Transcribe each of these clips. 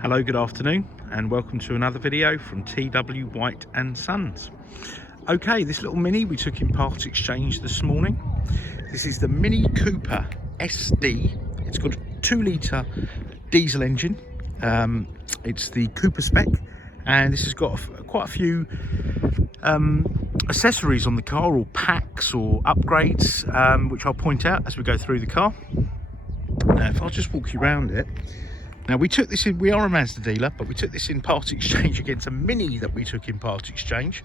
Hello, good afternoon, and welcome to another video from TW White and Sons. Okay, this little Mini we took in part exchange this morning. This is the Mini Cooper SD. It's got a 2-litre diesel engine. It's the Cooper spec, and this has got quite a few accessories on the car, or packs or upgrades, which I'll point out as we go through the car. Now, if I'll just walk you around it. Now, we took this in, we are a Mazda dealer, but we took this in part exchange against a Mini that we took in part exchange.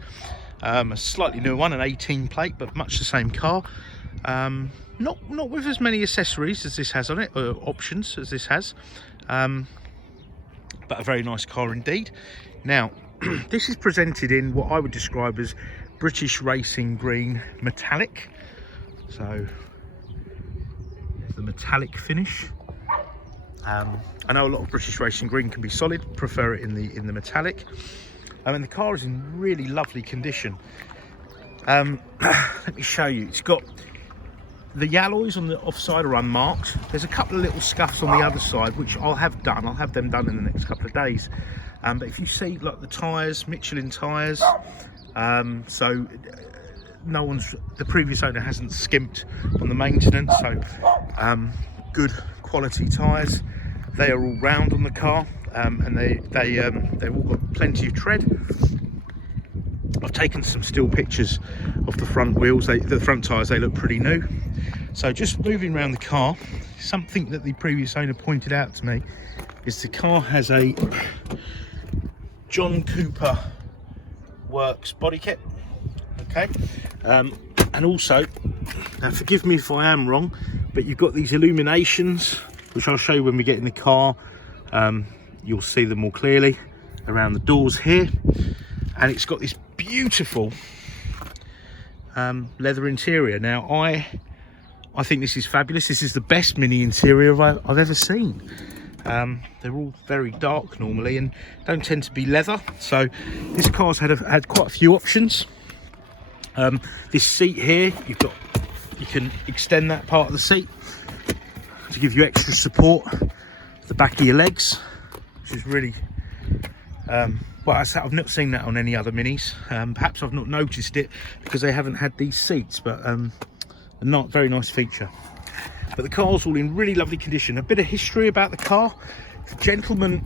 A slightly newer one, an 18 plate, but much the same car. Not with as many accessories as this has on it, or options as this has. But a very nice car indeed. Now, this is presented in what I would describe as British Racing Green Metallic. So, there's the metallic finish. I know a lot of British Racing Green can be solid, prefer it in the metallic. And the car is in really lovely condition. Let me show you. It's got the alloys on the offside are unmarked. There's a couple of little scuffs on the other side, which I'll have them done in the next couple of days. But if you see, like, the tyres, Michelin tyres, so the previous owner hasn't skimped on the maintenance, so good quality tyres. They are all round on the car, and they've all got plenty of tread. I've taken some still pictures of the front wheels. The front tyres, they look pretty new. So just moving around the car, something that the previous owner pointed out to me is the car has a John Cooper Works body kit. Okay, and also, now forgive me if I am wrong, but you've got these illuminations, which I'll show you when we get in the car. You'll see them more clearly around the doors here, and it's got this beautiful leather interior. Now, I think this is fabulous. This is the best Mini interior I've ever seen. They're all very dark normally and don't tend to be leather, so this car's had quite a few options. This seat here, you can extend that part of the seat to give you extra support for the back of your legs, which is really well, I've not seen that on any other Minis. Perhaps I've not noticed it because they haven't had these seats, but a very nice feature. But the car's all in really lovely condition. A bit of history about the car. The gentleman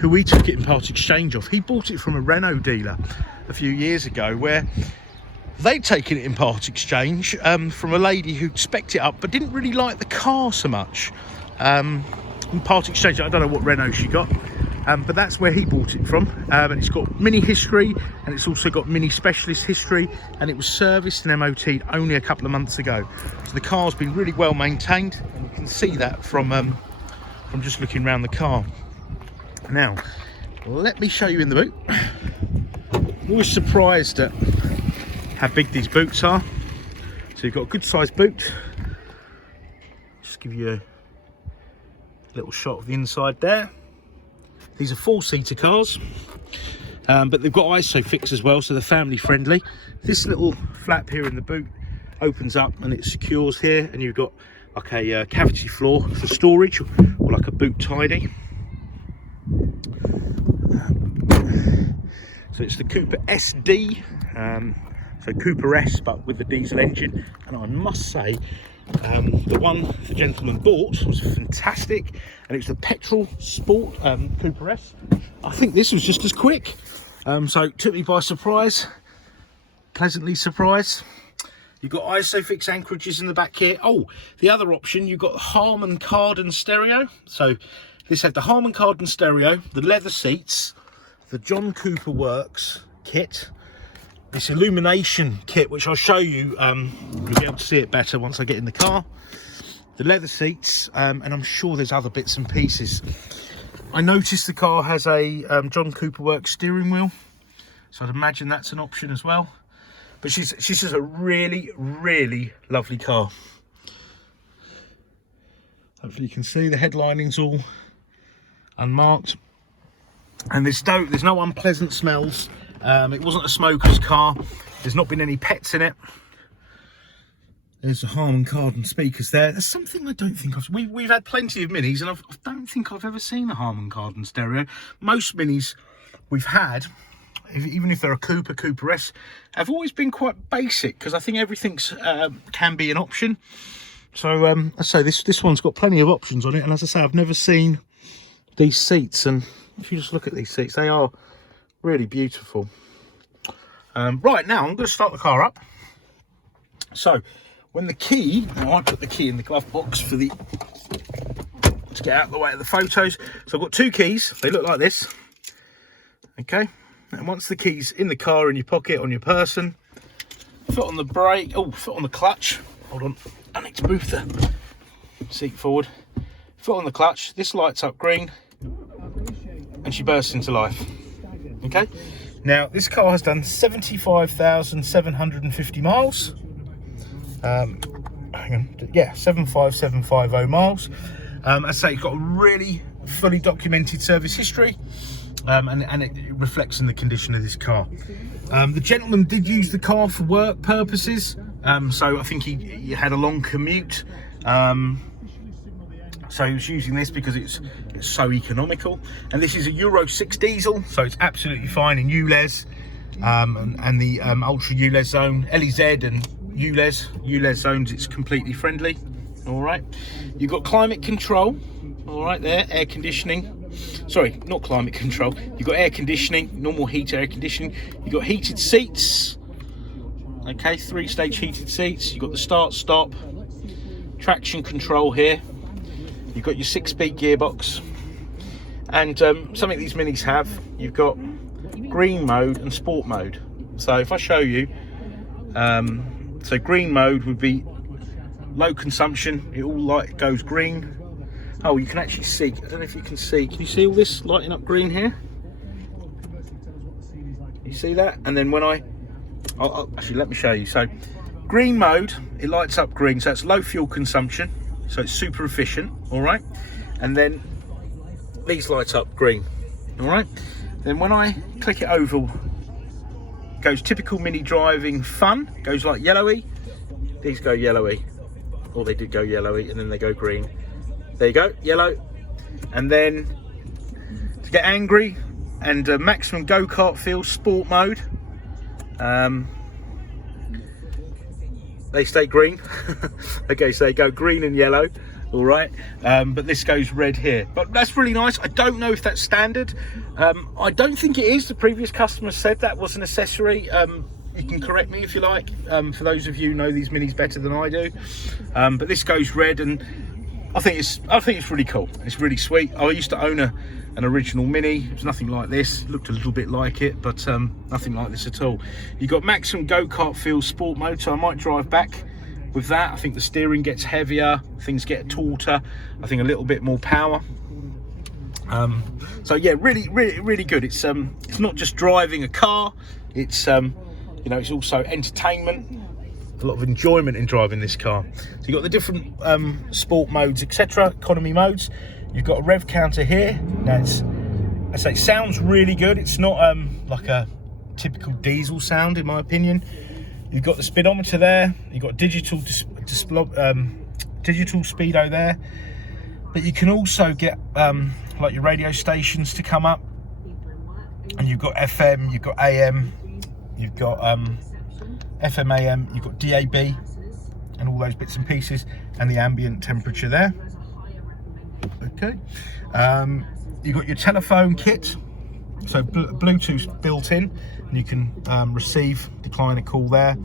who we took it in part exchange off, he bought it from a Renault dealer a few years ago, where they'd taken it in part exchange from a lady who spec'd it up but didn't really like the car so much. In part exchange, I don't know what Renault she got, but that's where he bought it from. And it's got Mini history, and it's also got Mini specialist history, and it was serviced and MOT'd only a couple of months ago. So the car's been really well maintained, and you can see that from just looking around the car. Now, let me show you in the boot. I'm always surprised at how big these boots are. So you've got a good sized boot. Just give you a little shot of the inside there. These are 4-seater cars, but they've got ISOFIX as well, so they're family friendly. This little flap here in the boot opens up and it secures here, and you've got like a cavity floor for storage, or like a boot tidy. So it's the Cooper SD. So Cooper S, but with the diesel engine, and I must say the one the gentleman bought was fantastic, and it was the petrol sport Cooper S. I think this was just as quick, so it took me by surprise, pleasantly surprised. You've got ISOFIX anchorages in the back here. Oh, the other option, you've got the Harman Kardon stereo. So this had the Harman Kardon stereo, the leather seats, the John Cooper Works kit, this illumination kit, which I'll show you. You'll be able to see it better once I get in the car. The leather seats, and I'm sure there's other bits and pieces. I noticed the car has a John Cooper Works steering wheel, so I'd imagine that's an option as well. But she's just a really, really lovely car. Hopefully you can see the headlining's all unmarked, and there's no unpleasant smells. It wasn't a smoker's car. There's not been any pets in it. There's the Harman Kardon speakers there. There's something I don't think we've had plenty of minis, and I don't think I've ever seen a Harman Kardon stereo. Most minis we've had, even if they're a Cooper S, have always been quite basic, because I think everything's can be an option. So I say this one's got plenty of options on it, and as I say, I've never seen these seats, and if you just look at these seats, they are really beautiful. Right, now I'm going to start the car up. So when the key, now I put the key in the glove box to get out of the way of the photos. So I've got two keys, they look like this, okay, and once the key's in the car, in your pocket, on your person, foot on the brake, foot on the clutch, hold on, I need to move the seat forward, foot on the clutch, this lights up green, and she bursts into life, okay. Now this car has done 75,750 miles, hang on, yeah, 75750 miles. As I say, it's got a really fully documented service history, and it reflects in the condition of this car. The gentleman did use the car for work purposes, so I think he had a long commute, so he was using this because it's so economical. And this is a Euro 6 diesel, so it's absolutely fine in ULEZ, and the ultra ULEZ zone, LEZ and ULEZ zones, it's completely friendly. All right, you've got climate control, all right, there, air conditioning, sorry, not climate control, you've got air conditioning, normal heat air conditioning, you've got heated seats, okay, 3-stage heated seats, you've got the start stop, traction control here, you've got your 6-speed gearbox, and something these minis have, you've got green mode and sport mode. So if I show you, so green mode would be low consumption, it all light goes green. Oh, you can actually see, I don't know if you can see all this lighting up green here? You see that? And then when I'll actually, let me show you. So green mode, it lights up green, so it's low fuel consumption, so it's super efficient, all right? And then these light up green, all right? Then when I click it over, goes typical mini driving fun, goes like yellowy, these go yellowy, or they did go yellowy, and then they go green. There you go, yellow. And then to get angry and maximum go-kart feel, sport mode, they stay green. Okay, so they go green and yellow, all right, but this goes red here, but that's really nice. I don't know if that's standard. I don't think it is. The previous customer said that was an accessory. You can correct me if you like, for those of you who know these minis better than I do, but this goes red, and I think it's really cool. It's really sweet. I used to own an original Mini. It was nothing like this. It looked a little bit like it, but nothing like this at all. You've got maximum go-kart feel sport mode, so I might drive back with that. I think the steering gets heavier, things get tauter, I think a little bit more power. So yeah, really good. It's not just driving a car, it's you know, it's also entertainment, a lot of enjoyment in driving this car. So you've got the different sport modes, etc., economy modes. You've got a Rev Counter here. Now I say it sounds really good. It's not like a typical diesel sound, in my opinion. You've got the speedometer there. You've got digital digital speedo there. But you can also get like your radio stations to come up, and you've got FM, you've got AM, you've got FM, AM, you've got DAB, and all those bits and pieces, and the ambient temperature there. Okay, you've got your telephone kit, so Bluetooth built in, and you can receive, decline a call there,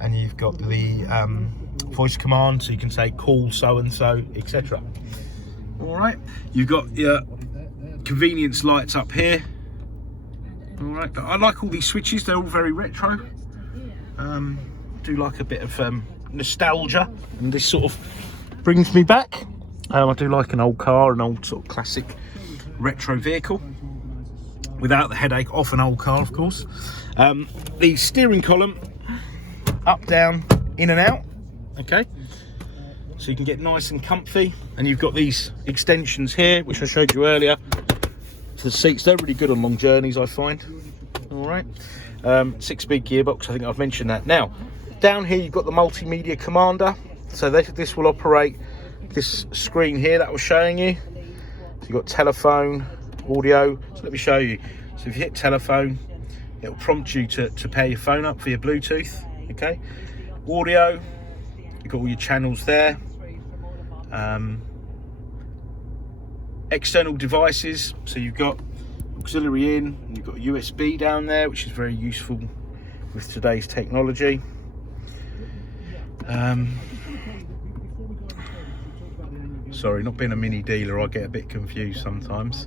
and you've got the voice command, so you can say call so and so, etc. All right, you've got your convenience lights up here. All right, but I like all these switches, they're all very retro. Do like a bit of nostalgia, and this sort of brings me back. I do like an old car, an old sort of classic retro vehicle, without the headache off an old car, of course. The steering column, up, down, in and out, okay? So you can get nice and comfy, and you've got these extensions here, which I showed you earlier, to the seats. They're really good on long journeys, I find. All right, 6-speed gearbox, I think I've mentioned that. Now, Down here you've got the Multimedia Commander. So this will operate this screen here that I was showing you. So you've got telephone, audio. So let me show you. So if you hit telephone, it will prompt you to pair your phone up for your Bluetooth. Okay. Audio, you've got all your channels there. External devices, so you've got auxiliary in, and you've got a USB down there, which is very useful with today's technology. Sorry, not being a mini dealer, I get a bit confused sometimes.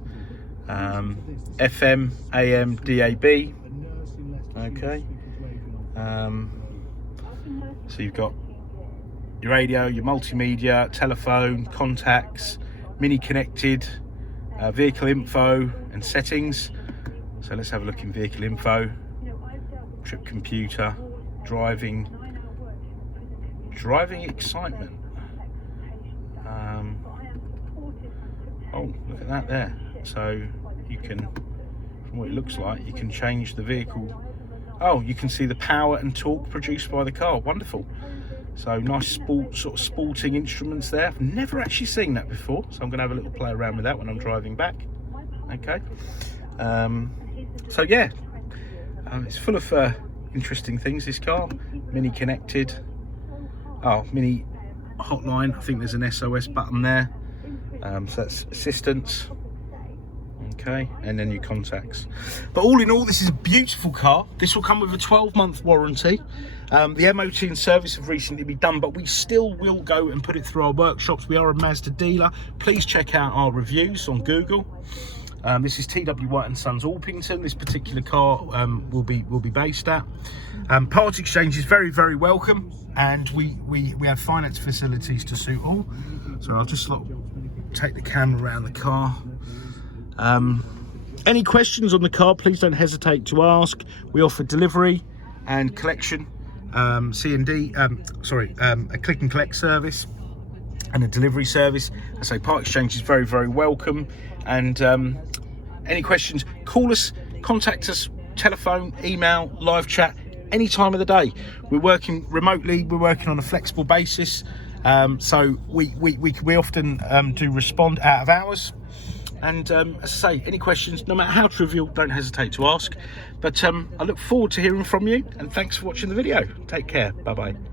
FM, AM, DAB. Okay. So you've got your radio, your multimedia, telephone, contacts, mini connected, vehicle info and settings. So let's have a look in vehicle info, trip computer, driving excitement. Oh, look at that there. So you can, from what it looks like, you can change the vehicle. Oh, you can see the power and torque produced by the car. Wonderful. So nice sort of sporting instruments there. I've never actually seen that before, so I'm going to have a little play around with that when I'm driving back. Okay. So yeah, it's full of interesting things, this car. Mini connected. Oh, mini hotline. I think there's an SOS button there. So that's assistance. Okay, and then your contacts. But all in all, this is a beautiful car. This will come with a 12-month warranty. The MOT and service have recently been done, but we still will go and put it through our workshops. We are a Mazda dealer. Please check out our reviews on Google. This is TW White & Sons Orpington. This particular car will be based at. Part exchange is very, very welcome, and we have finance facilities to suit all. So I'll just take the camera around the car. Any questions on the car, please don't hesitate to ask. We offer delivery and collection, C&D, a click and collect service and a delivery service. I say part exchange is very, very welcome. And any questions, call us, contact us, telephone, email, live chat, any time of the day. We're working remotely, we're working on a flexible basis. So we often do respond out of hours. And as I say, any questions, no matter how trivial, don't hesitate to ask. But I look forward to hearing from you, and thanks for watching the video. Take care. Bye-bye.